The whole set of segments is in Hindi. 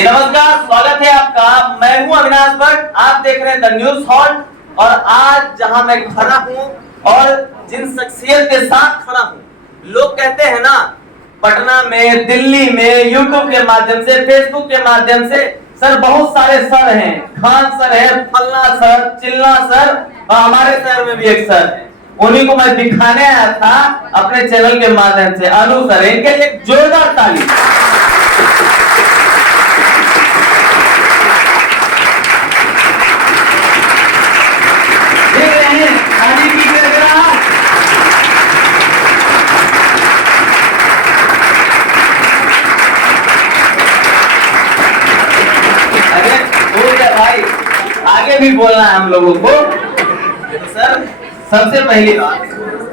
जी नमस्कार, स्वागत है आपका। मैं हूं अविनाश भट्ट, आप देख रहे हैं द न्यूज हॉट। और आज जहां मैं खड़ा हूं और जिन शख्सियत के साथ खड़ा हूं, लोग कहते हैं ना, पटना में, दिल्ली में, यूट्यूब के माध्यम से, फेसबुक के माध्यम से सर बहुत सारे सर हैं, खान सर है, फल्ला सर, चिल्ला सर, और हमारे शहर में भी एक सर है। उन्हीं को मैं दिखाने आया था अपने चैनल के माध्यम से। अनु सर, इनके लिए जोरदार ताली। भाई आगे भी बोलना है हम लोगों को। सर सबसे पहली बात,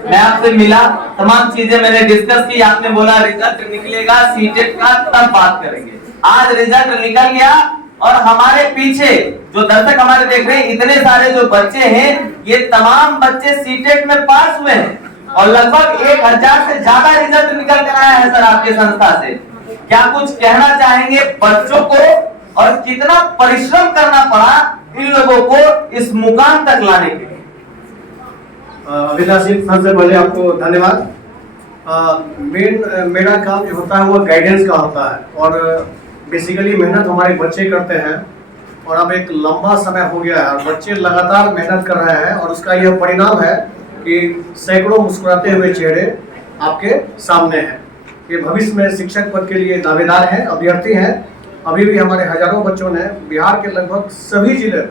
मैं आपसे मिला, तमाम चीजें मैंने डिस्कस की, आपने बोला रिजल्ट निकलेगा सीटेट का तब बात करेंगे। आज रिजल्ट निकल गया और हमारे पीछे जो दर्शक हमारे देख रहे हैं, इतने सारे जो बच्चे हैं, ये तमाम बच्चे सीटेट में पास हुए हैं और लगभग 1000 से ज्यादा रिजल्ट निकल कर आया है सर आपके संस्था से। क्या कुछ कहना चाहेंगे बच्चों को और कितना परिश्रम करना पड़ा इन लोगों को इस मुकाम तक लाने के लिए? अविनाश जी, सबसे पहले आपको धन्यवाद। मेरा काम जो होता है वो गाइडेंस का होता है और बेसिकली मेहनत हमारे बच्चे करते हैं और अब एक लंबा समय हो गया है और बच्चे लगातार मेहनत कर रहे हैं और उसका यह परिणाम है कि सैकड़ों मुस्कुराते हुए चेहरे आपके सामने हैं। ये भविष्य में शिक्षक पद के लिए दावेदार हैं, अभ्यर्थी हैं। अभी भी हमारे हजारों बच्चों ने बिहार के लगभग सभी जिले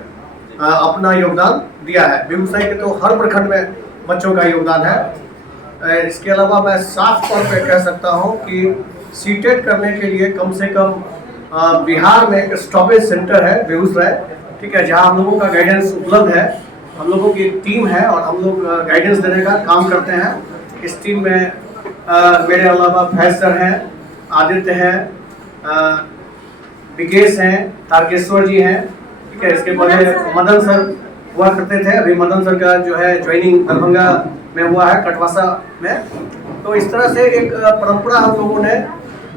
अपना योगदान दिया है। बेगूसराय के तो हर प्रखंड में बच्चों का योगदान है। इसके अलावा मैं साफ तौर पे कह सकता हूं कि सीटेट करने के लिए कम से कम बिहार में एक स्टॉपेज सेंटर है बेगूसराय, ठीक है, जहां हम लोगों का गाइडेंस उपलब्ध है। हम लोगों की एक टीम है और हम लोग गाइडेंस देने का काम करते हैं। इस टीम में मेरे अलावा फैज सर हैं, आदित्य हैं, विकेश हैं, तारकेश्वर जी हैं, ठीक है। इसके पहले मदन सर हुआ करते थे, अभी मदन सर का जो है ज्वाइनिंग दरभंगा में हुआ है, कटवासा में। तो इस तरह से एक परंपरा हम लोगों ने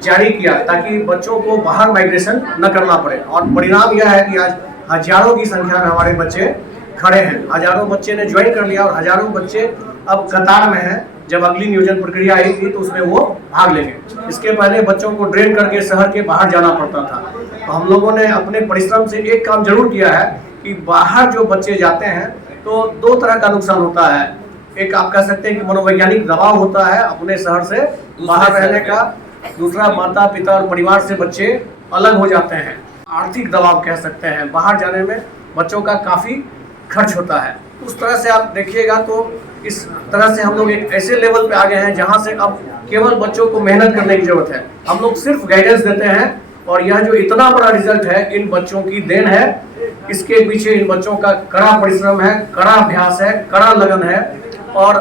जारी किया ताकि बच्चों को बाहर माइग्रेशन न करना पड़े और परिणाम यह है कि आज हजारों की संख्या में हमारे बच्चे खड़े हैं। हजारों बच्चे ने ज्वाइन कर लिया और हजारों बच्चे अब कतार में हैं। जब अगली नियोजन प्रक्रिया आएगी तो उसमें वो भाग लेंगे। इसके पहले बच्चों को ट्रेन करके शहर के बाहर जाना पड़ता था। तो हम लोगों ने अपने परिश्रम से एक काम जरूर किया है कि बाहर जो बच्चे जाते हैं तो दो तरह का नुकसान होता है। एक आप कह सकते हैं कि मनोवैज्ञानिक दबाव होता है अपने शहर से बाहर रहने का, दूसरा माता पिता और परिवार से बच्चे अलग हो जाते हैं। आर्थिक दबाव कह सकते हैं, बाहर जाने में बच्चों का काफ़ी खर्च होता है। उस तरह से आप देखिएगा तो इस तरह से हम लोग एक ऐसे लेवल पे आ गए हैं जहां से अब केवल बच्चों को मेहनत करने की जरूरत है। हम लोग सिर्फ गाइडेंस देते हैं और यह जो इतना बड़ा रिजल्ट है इन बच्चों की देन है। इसके पीछे इन बच्चों का कड़ा परिश्रम है, कड़ा अभ्यास है, कड़ा लगन है और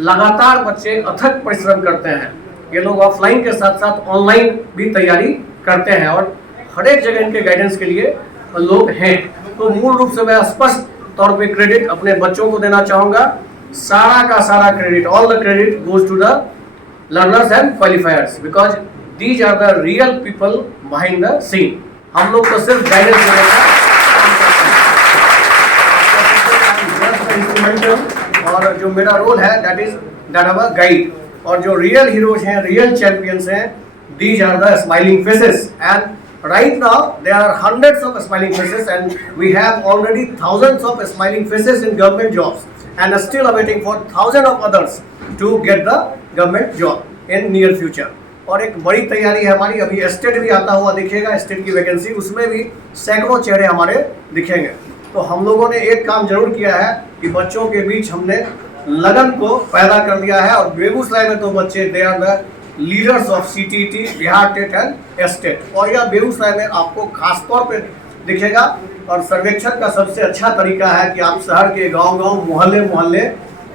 लगातार बच्चे अथक परिश्रम करते हैं। ये लोग ऑफलाइन के साथ साथ ऑनलाइन भी तैयारी करते हैं और हर एक जगह इनके गाइडेंस के लिए लोग हैं। तो मूल रूप से मैं स्पष्ट तौर पे क्रेडिट अपने बच्चों को देना चाहूँगा। सारा का सारा credit, all the credit goes to the learners and qualifiers because these are the real people behind the scene. हम लोग तो सिर्फ गाइडेंस देने का इंस्ट्रूमेंटल और जो मेरा रोल है that is that of a guide. और जो रियल हीरोज हैं, रियल चैंपियंस हैं, these are the smiling faces and right now there are hundreds of smiling faces and we have already thousands of smiling faces in government jobs and are still awaiting for thousands of others to get the government job in near future। और एक बड़ी तैयारी है हमारी, अभी स्टेट भी आता हुआ दिखेगा, स्टेट की वैकेंसी, उसमें भी सैकड़ों चेहरे हमारे दिखेंगे। तो हम लोगों ने एक काम जरूर किया है कि बच्चों के बीच हमने लगन को पैदा कर दिया है और बेगूसराय में तो बच्चे they are the leaders of CTT, Bihar TET and state. और यह बेगूसराय में आपको खास तौर पे दिखेगा। और सर्वेक्षण का सबसे अच्छा तरीका है कि आप शहर के गांव-गांव, मोहल्ले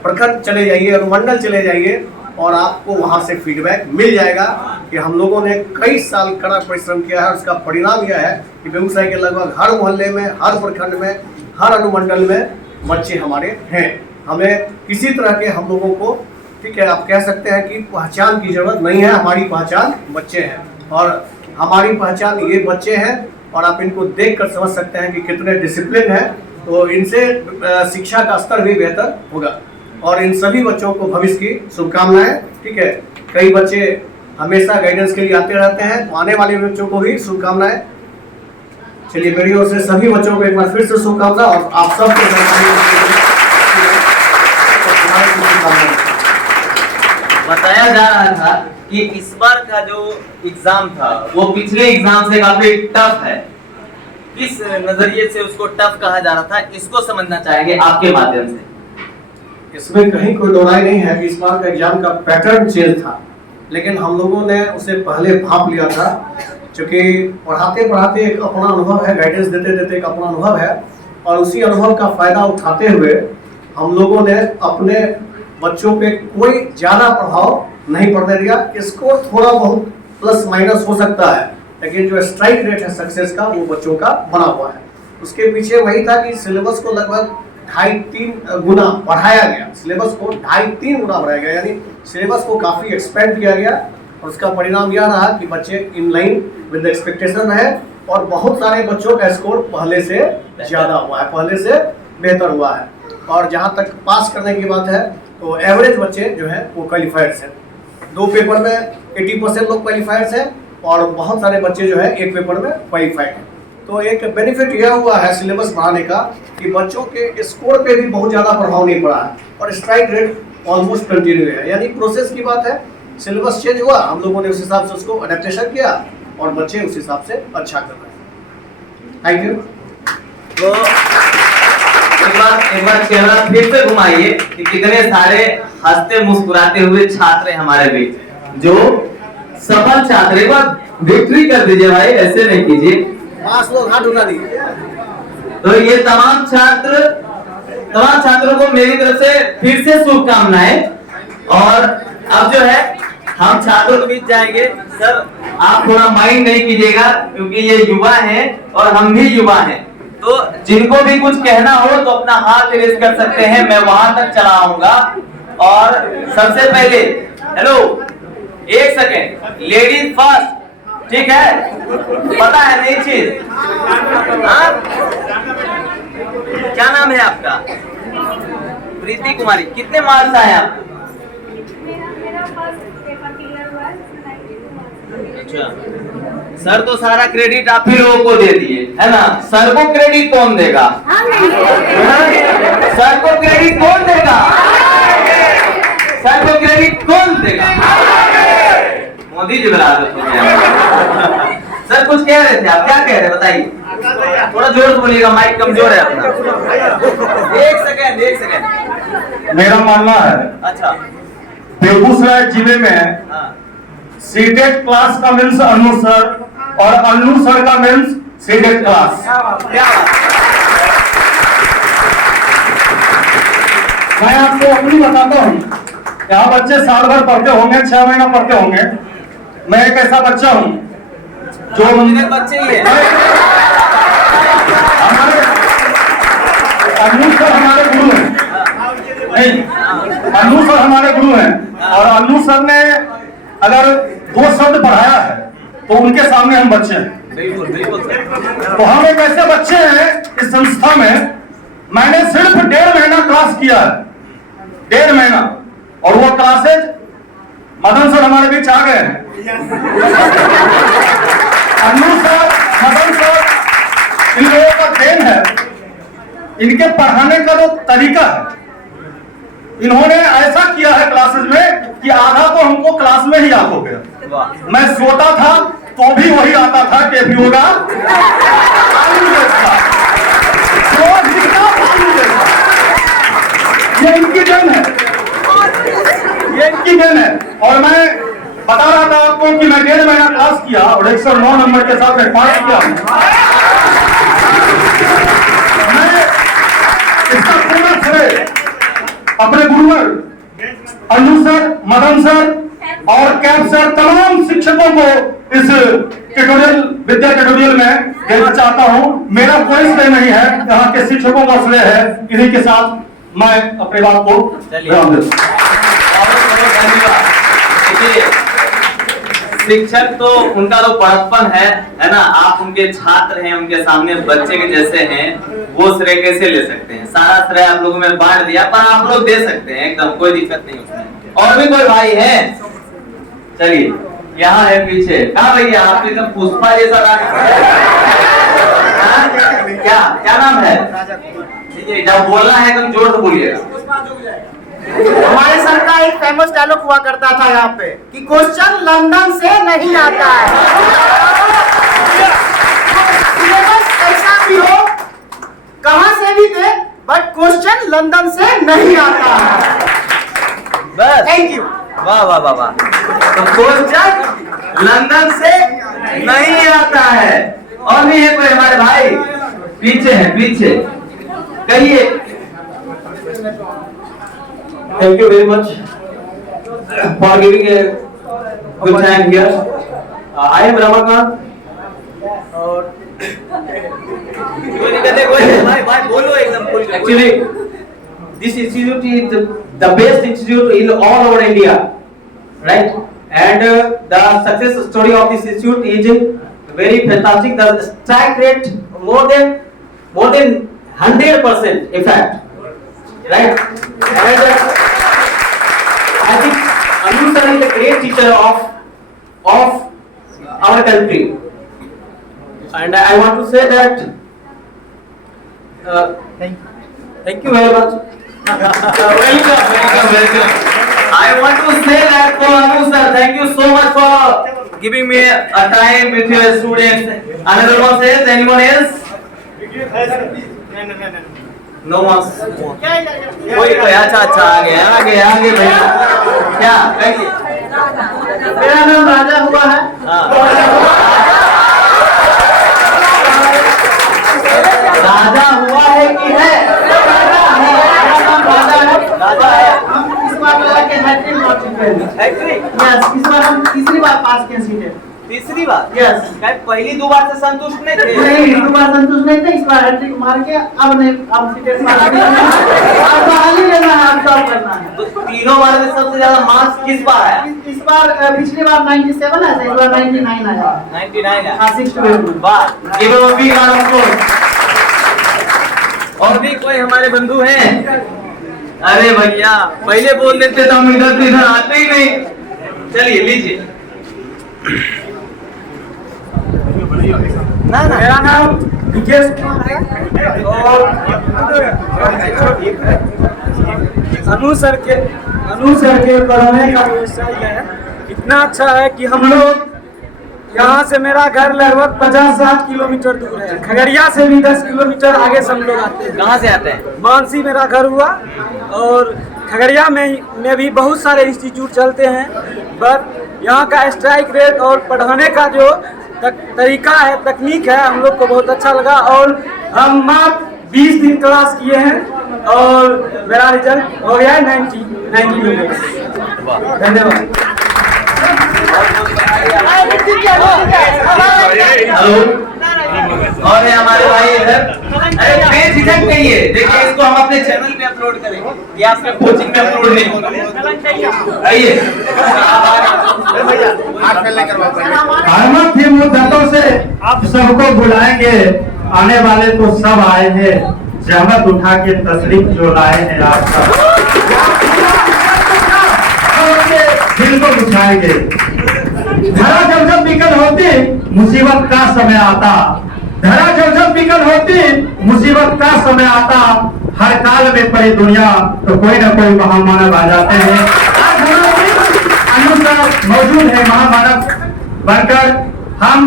प्रखंड चले जाइए, अनुमंडल चले जाइए और आपको वहां से फीडबैक मिल जाएगा कि हम लोगों ने कई साल कड़ा परिश्रम किया है। उसका परिणाम यह है कि बेगूसराय के लगभग हर मोहल्ले में, हर प्रखंड में, हर अनुमंडल में बच्चे हमारे हैं। हमें किसी तरह के हम लोगों को, ठीक है, आप कह सकते हैं कि पहचान की जरूरत नहीं है। हमारी पहचान बच्चे हैं और हमारी पहचान ये बच्चे हैं और आप इनको देख कर समझ सकते हैं कि कितने डिसिप्लिन है। तो इनसे शिक्षा का स्तर भी बेहतर होगा। और इन सभी बच्चों को भविष्य की शुभकामनाएं। ठीक है, कई बच्चे हमेशा गाइडेंस के लिए आते रहते हैं, तो आने वाले बच्चों को भी शुभकामनाएं। चलिए, मेरी ओर से सभी बच्चों को एक बार फिर से शुभकामना, और आप सबको बताया जा रहा था कि इस बार का जो एग्जाम था वो पिछले एग्जाम से काफी टफ है। किस नजरिए से उसको टफ कहा जा रहा था, इसको समझना चाहेंगे आपके माध्यम से। इसमें कहीं कोई दोहराई नहीं है कि इस बार का एग्जाम का पैटर्न चेंज था, लेकिन हम लोगों ने उसे पहले भाप लिया था। क्योंकि पढ़ाते पढ़ाते एक अपना अनुभव है, गाइडेंस देते देते एक अपना अनुभव है, और उसी अनुभव का फायदा उठाते हुए हम लोगों ने अपने बच्चों पे कोई ज्यादा प्रभाव नहीं पड़ने दिया। स्कोर थोड़ा बहुत प्लस माइनस हो सकता है, लेकिन जो स्ट्राइक रेट है सक्सेस का वो बच्चों का बना हुआ है। उसके पीछे वही था कि सिलेबस को लगभग 2.5-3 गुना बढ़ाया गया। सिलेबस को 2.5-3 गुना बढ़ाया गया, यानी सिलेबस को काफी एक्सपेंड किया गया, और उसका परिणाम यह रहा कि बच्चे इन लाइन विद एक्सपेक्टेशन रहे, और बहुत सारे बच्चों का स्कोर पहले से ज्यादा हुआ है, पहले से बेहतर हुआ है। और जहां तक पास करने की बात है, तो एवरेज बच्चे जो है वो क्वालिफायर्स हैं। 2 पेपर में 80% लोग क्वालिफायर्स हैं, और बहुत सारे बच्चे जो है 1 पेपर में क्वालिफाइड हैं। तो एक बेनिफिट यह हुआ है सिलेबस बढ़ाने का कि बच्चों के स्कोर पे भी बहुत ज़्यादा प्रभाव नहीं पड़ा है, और स्ट्राइक रेट ऑलमोस्ट कंटिन्यू है। यानी प्रोसेस की बात है, सिलेबस चेंज हुआ, हम लोगों ने उस हिसाब से उसको अडेप्टेशन किया, और बच्चे उस हिसाब से अच्छा कर रहे हैं। Thank you. तो एक बार कैमरा फिर से घुमाइए कि कितने सारे हंसते मुस्कुराते हुए छात्र हैं हमारे बीच, जो सफल छात्र। एक बार विक्ट्री कर दीजिए भाई, ऐसे नहीं कीजिए। 5 लोग हाथ उठा दिए। तो ये तमाम छात्रों को मेरी तरफ से फिर से शुभकामनाएं। और अब जो है हम छात्रों के बीच जाएंगे। सर, आप थोड़ा माइंड नहीं कीजिएगा, क्योंकि ये युवा हैं और हम भी युवा हैं। तो जिनको भी कुछ कहना हो तो अपना हाथ रेज कर सकते हैं, मैं वहां तक चला आऊंगा। और सबसे पहले, हेलो, 1 सेकेंड, लेडीज फर्स्ट, ठीक है? पता है नई चीज? हाँ, क्या नाम है आपका? प्रीति कुमारी। कितने मार्क्स आए आपको? मेरा फर्स्ट पेपर क्लियर हुआ है, 92 मार्क्स। अच्छा, सर तो सारा क्रेडिट आप ही लोगों को दे दिए, है ना? सर को क्रेडिट कौन देगा? सर को क्रेडिट कौन देगा? सर को क्रेडिट कौन देगा? मोदी जी बना दो। सर कुछ कह रहे थे, आप क्या कह रहे हैं बताइए? थोड़ा जोर से बोलिएगा, माइक कमजोर है अपना। 1 सेकेंड। मेरा मानना है, अच्छा, बेगूसराय जिले में हाँ, सीटेट क्लास का मीन्स अन्नू सर, और अन्नू सर का मीन्स सीटेट क्लास। क्या बात। मैं आपको अपनी बताता हूँ, यहाँ बच्चे साल भर पढ़ते होंगे, 6 महीना पढ़ते होंगे। मैं एक ऐसा बच्चा हूँ जो मेरे बच्चे ही है। हमारे अन्नू सर हमारे गुरु हैं। नहीं, अन्नू सर हमारे गुरु हैं, और अन्नू सर ने अगर 2 शब्द पढ़ाया है तो उनके सामने हम बच्चे हैं। बिल्कुल बिल्कुल सर। तो हम एक ऐसे बच्चे हैं इस संस्था में, मैंने सिर्फ 1.5 महीना क्लास किया है, 1.5 महीना, और वो क्लासेज मदन सर हमारे बीच आ गए हैं। अन्नू सर, मदन सर, इन लोगों का देन है, इनके पढ़ाने का जो तरीका है, इन्होंने ऐसा किया है क्लासेस में कि आधा तो हमको क्लास में ही याद हो गया। मैं सोता था तो भी वही आता था कि भी होगा ये इनकी देन है, ये इनकी देन है। और मैं बता रहा था आपको कि मैं 1.5 महीना क्लास किया और 109 नंबर के साथ मैं पास किया। मैं इसका पूरा श्रेय अपने गुरुवर अन्नू सर, मदन सर और कैप सर, तमाम शिक्षकों को इस ट्यूटोरियल, विद्या ट्यूटोरियल में देना चाहता हूं। मेरा कोई श्रेय नहीं है, यहाँ के शिक्षकों का श्रेय है। इन्हीं के साथ मैं अपने बात को विराम देता हूं। शिक्षक तो उनका तो बड़प्पन है ना। आप उनके छात्र हैं, उनके सामने बच्चे के जैसे हैं, वो श्रेय कैसे ले सकते हैं? सारा श्रेय आप लोगों में बांट दिया, पर आप लोग दे सकते हैं, एकदम कोई दिक्कत नहीं उसमें। और भी कोई भाई है? चलिए, यहाँ है पीछे। कहाँ भैया, आप एकदम पुष्पा जैसा क्या क्या नाम है? जब बोलना है एकदम जोर से बोलिएगा। हमारे सर का एक फेमस डायलॉग हुआ करता था यहाँ पे कि क्वेश्चन लंदन से नहीं आता है। सिलेबस कैसा भी हो, कहां से भी दे, बट क्वेश्चन लंदन से नहीं आता है। बस, थैंक यू। वाह वाह वाह वाह। तो क्वेश्चन लंदन से नहीं आता है। और भी है कोई हमारे भाई? पीछे है, पीछे कहिए। Thank you very much for giving a good time here. I am Ramakant. कोई दिक्कत नहीं, कोई भाई बोलो एकदम बोल के। Actually, this institute is the best institute in all over India, right? And the success story of this institute is very fantastic. The strike rate more than 100%, in fact, right? And I think Anu sir is a great teacher of our country, and I want to say that thank you very much. welcome. I want to say that for Anu sir, thank you so much for giving me a time with your students. Another one says, anyone else? No one. कोई अच्छा आगे भैया। क्या कहिए? मेरा नाम राजा हुआ है। राजा हुआ है कि है? राजा है। हम इस बार लगा के हैट्रिक मार चुके हैं। हैट्रिक? यस, इस बार हम तीसरी बार पास किए सीटें। तीसरी बार? यस। क्या पहली दो बार से संतुष्ट नहीं थे? नहीं, एक बार संतुष्ट नहीं थे, इस बार हैट्रिक मार के अब नहीं, अब सीटें पास करना है। अब बहाली लेना है, अब टॉप करना है। तो तीनों बार में सबसे ज्यादा मार्क्स किस बार आया? इस बार पिछली बार 97 आया था, इस बार 99 आया। 99 है। हाँ, 6 वाह, ये वो भी और भी कोई हमारे बंधु हैं? अरे भैया, पहले बोल देते तो हम इधर से इधर आते ही नहीं। चलिए लीजिए। ना मेरा नाम विकेश कुमार है और अनु सर के पढ़ाने का व्यवसाय है इतना अच्छा है कि हम लोग यहाँ से, मेरा घर लगभग 50-60 किलोमीटर दूर है। खगड़िया से भी 10 किलोमीटर आगे से हम लोग आते हैं। कहाँ से आते हैं? मानसी मेरा घर हुआ, और खगड़िया में भी बहुत सारे इंस्टीट्यूट चलते हैं, बट यहाँ का स्ट्राइक रेट और पढ़ाने का जो तरीका है, तकनीक है, हम लोग को बहुत अच्छा लगा। और हम मात्र 20 दिन क्लास किए हैं और मेरा रिजल्ट हो गया है 90 धन्यवाद। हेलो, और है हमारे भाई इधर। अरे बेझिझक कहिए, देखिए इसको हम अपने चैनल पे अपलोड करेंगे, ये आपके कोचिंग पे अपलोड नहीं होगा। आइए। थे मुद्दतों से आप सबको बुलाएंगे, आने वाले तो सब आए हैं, जहमत उठा के तशरीफ जो लाए हैं आप सब दिल को बुझाएंगे। धरा जब विकल होती मुसीबत का समय आता, धरा जब विकल होती मुसीबत का समय आता, हर काल में पड़ी दुनिया तो कोई ना कोई महामानव आ जाते हैं। आज अनु सर मौजूद है महामानव बनकर, हम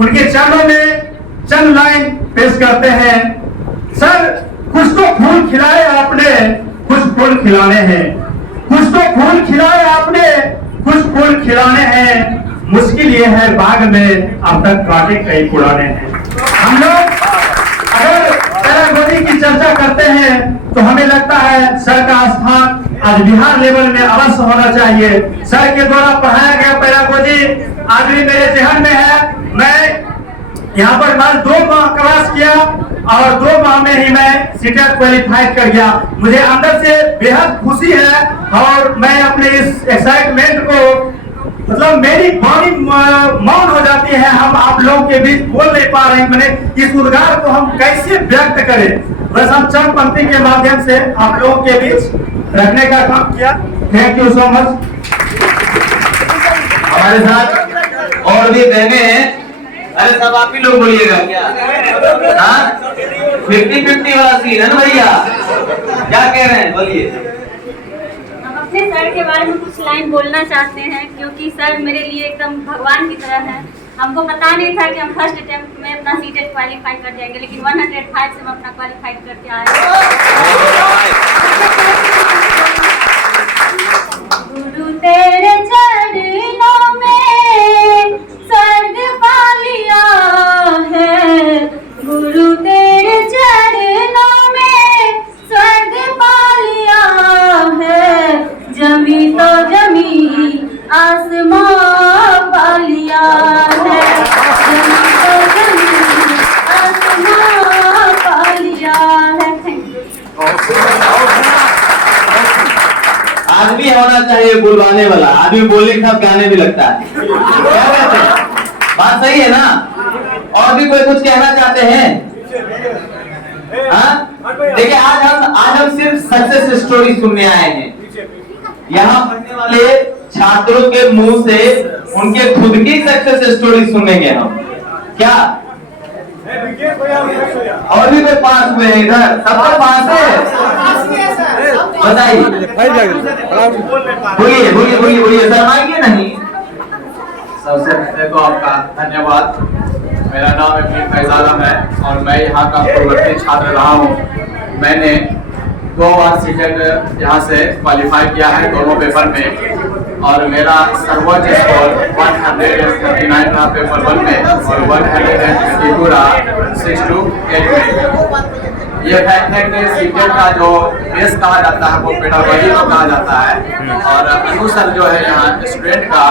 उनके चरणों में चंद लाइन पेश करते हैं। सर, कुछ तो फूल खिलाए आपने, कुछ फूल खिलाने हैं, कुछ तो फूल खिलाए आपने, कुछ फूल खिलाने हैं, मुश्किल ये है बाग में अब तक कांटे कई पुराने हैं। हम लोग अगर पैरागोजी की चर्चा करते हैं तो हमें लगता है सर का स्थान आज बिहार लेवल में अवश्य होना चाहिए। सर के द्वारा पढ़ाया गया पैरागोजी आज भी मेरे जहन में है। मैं यहाँ पर बस 2 माह क्लास किया और 2 माह में ही मैं सीटेट क्वालिफाइड कर गया। मुझे अंदर से बेहद खुशी है और मैं अपने इस एक्साइटमेंट को मतलब तो मेरी बॉडी मौन हो जाती है, हम आप लोगों के बीच बोल नहीं पा रहे हैं। मैंने इस उद्गार को हम कैसे व्यक्त करें, बस हम चंद पंक्ति के माध्यम से आप लोगों के बीच रखने का काम किया। Thank you so much. हमारे साथ और भी बहने हैं। अरे सब आप ही लोग बोलिएगा क्या? हाँ 50-50 वाला सीन है ना भैया, क्या कह रहे हैं बोलिए। हम अपने सर के बारे में कुछ लाइन बोलना चाहते हैं, क्योंकि सर मेरे लिए एकदम भगवान की तरह है। हमको पता नहीं था कि हम फर्स्ट अटेम्प्ट में अपना सीटेट क्वालिफाई कर जाएंगे, लेकिन 105 से हम अपना क्वालिफाई करके आए। गुरु तेरे चरणों में स्वर्ग पा लिया है, गुरु तेरे चरणों में स्वर्ग पा लिया है, जमी तो जमी आसमां पा लिया है, जमी तो जमी आसमां पा लिया है। आदमी होना चाहिए बुलवाने वाला, आदमी बोलने के साथ गाने भी लगता है। क्या कहते हैं? बात सही है ना? और भी कोई कुछ कहना चाहते हैं? हाँ? देखिए आज हम सिर्फ सक्सेस स्टोरी सुनने आए हैं। यहाँ पढ़ने वाले छात्रों के मुंह से उनके खुद की सक्सेस स्टोरी सुनेंगे हम। क्या और भी कोई पास हुए हैं इधर? सबका पास है? बताइए, बोलिए बोलिए बोलिए बोलिए, शर्माइए नहीं। सबसे पहले तो आपका धन्यवाद। मेरा नाम इब्राहिम फैजाल है और मैं यहाँ का पूर्ववर्ती छात्र रहा हूँ। मैंने 2 बार सीटेट यहाँ से क्वालिफाई किया है दोनों पेपर में, और मेरा सर्वोच्च स्कोर 139 रहा पेपर 1 में और 122 रहा 6 to 8 में। ये फैक्ट है कि सीटेट का जो बेस कहा जाता है वो पेडागोजी को कहा जाता है, और अनु सर जो है यहाँ स्टूडेंट का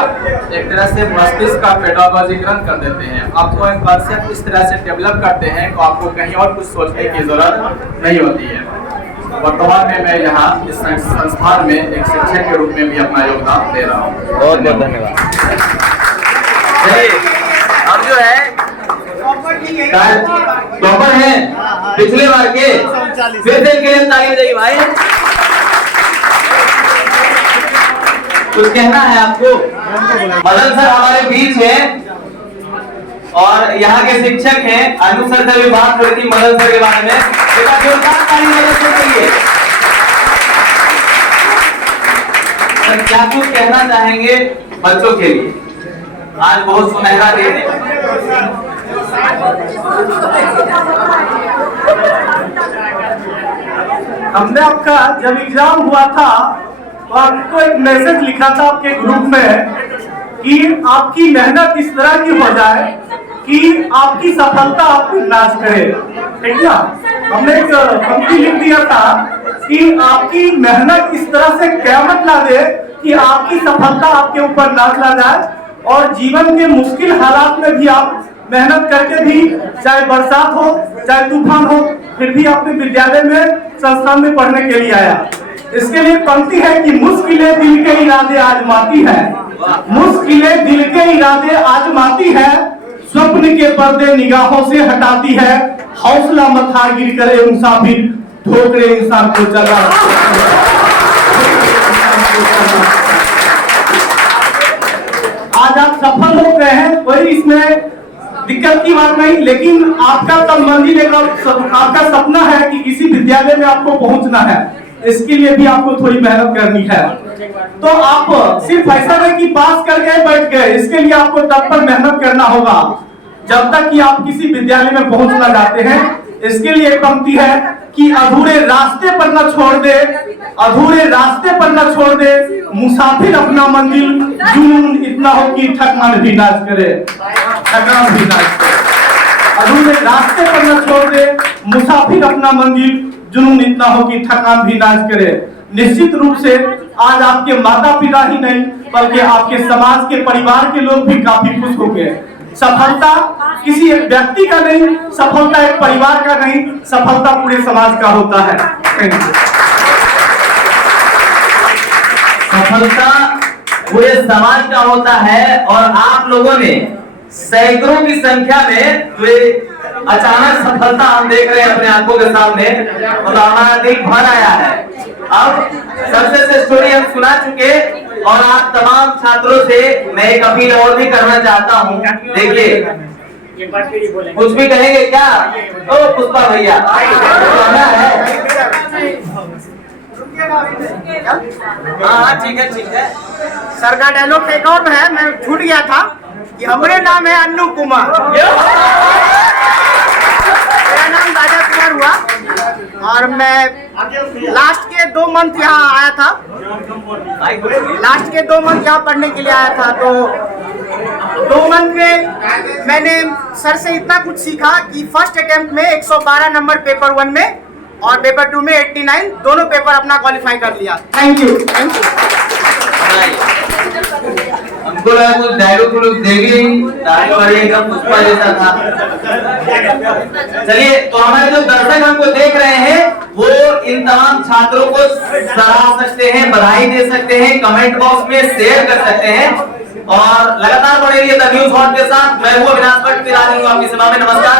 एक तरह से मस्तिष्क का पेडागोजीकरण कर देते हैं। आपको एक कॉन्सेप्ट इस तरह से डेवलप करते हैं तो आपको कहीं और कुछ सोचने की जरूरत नहीं होती है। वर्तमान में मैं यहाँ इस संस्थान में एक शिक्षक के रूप में भी अपना योगदान दे रहा हूँ। बहुत बहुत धन्यवाद। अब जो है टॉपर है पिछले बार के, फिर से इनके लिए ताली बजाइए भाई। कुछ कहना है आपको? मदन सर हमारे बीच हैं और यहाँ के शिक्षक हैं। अनु सर से भी बात करी थी मदन सर के बारे में। एक बार जोरदार ताली मदन सर के लिए। सर क्या कुछ कहना चाहेंगे बच्चों के लिए? आज बहुत सुनहरा दिन है। हमने आपका जब एग्जाम हुआ था तो आपको एक मैसेज लिखा था आपके ग्रुप में कि आपकी मेहनत इस तरह की हो जाए कि आपकी सफलता आपको नाच करे, ठीक ना? हमने एक पंक्ति लिख दिया था कि आपकी मेहनत इस तरह से क़यामत ला दे कि आपकी सफलता आपके ऊपर नाच ला जाए, और जीवन के मुश्किल हालात में भी आप मेहनत करके भी, चाहे बरसात हो चाहे तूफान हो, फिर भी अपने विद्यालय में संस्थान में पढ़ने के लिए आया। इसके लिए पंक्ति है कि मुश्किलें दिल के इरादे आजमाती है, मुश्किलें दिल के इरादे आजमाती है, स्वप्न के पर्दे निगाहों से हटाती है, हौसला मत हार गिर करे मुसाफिर, ठोकरे इंसान को चला। आज आप सफल हो गए हैं, कोई इसमें दिक्कत की बात नहीं, लेकिन आपका तब मंजिल एक आपका सपना है कि किसी विद्यालय में आपको पहुंचना है, इसके लिए भी आपको थोड़ी मेहनत करनी है। तो आप सिर्फ ऐसा नहीं कि पास कर गए बैठ गए, इसके लिए आपको तब पर मेहनत करना होगा जब तक कि आप किसी विद्यालय में पहुंचना चाहते हैं। इसके लिए एक पंक्ति है कि अधूरे रास्ते पर न छोड़ दे, अधूरे रास्ते पर न छोड़ दे, मुसाफिर अपना मंजिल, जुनून इतना हो कि थकान भी नाच करे, थकान भी नाच करे। अधूरे रास्ते पर न छोड़ दे, मुसाफिर अपना मंजिल, जुनून इतना हो कि थकान भी नाच करे। निश्चित रूप से आज आपके माता पिता ही नहीं बल्कि आपके समाज के परिवार के लोग भी काफी खुश हो गए। सफलता किसी एक व्यक्ति का नहीं, सफलता एक परिवार का नहीं, सफलता पूरे समाज का होता है। सफलता पूरे समाज का होता है, और आप लोगों ने सैकड़ों की संख्या में जो ये अचानक सफलता हम देख रहे हैं अपने आंखों के सामने, और हमारा दिल भर आया है। अब सबसे स्टोरी हम सुना चुके, और आप तमाम छात्रों से मैं एक अपील और भी करना चाहता हूँ। देखिए, कुछ भी कहेंगे क्या? ओ पुष्पा भैया, कहना है? हाँ ठीक है। सर का डायलॉग एक और है, मैं छूट गया था कि हमारे नाम है अन्नू कुमार, मेरा नाम राजा कुमार हुआ, और मैं लास्ट के 2 मंथ यहाँ आया था, लास्ट के 2 मंथ यहाँ पढ़ने के लिए आया था। तो 2 मंथ में मैंने सर से इतना कुछ सीखा कि फर्स्ट अटेम्प्ट में 112 नंबर पेपर 1 में, और पेपर 2 में 89, दोनों पेपर अपना क्वालिफाई कर लिया। Thank you. हमको लगा कुछ डायलॉग देगी, एकदम पुष्पा जैसा था। चलिए, तो हमारे जो दर्शक हमको देख रहे हैं, वो इन तमाम छात्रों को सराह सकते हैं, बधाई दे सकते हैं, कमेंट बॉक्स में शेयर कर सकते हैं, और लगातार बने रहिए द न्यूज़ हॉट के साथ। मैं हूँ अविनाश भट्ट, आपकी सेवा में। नमस्कार।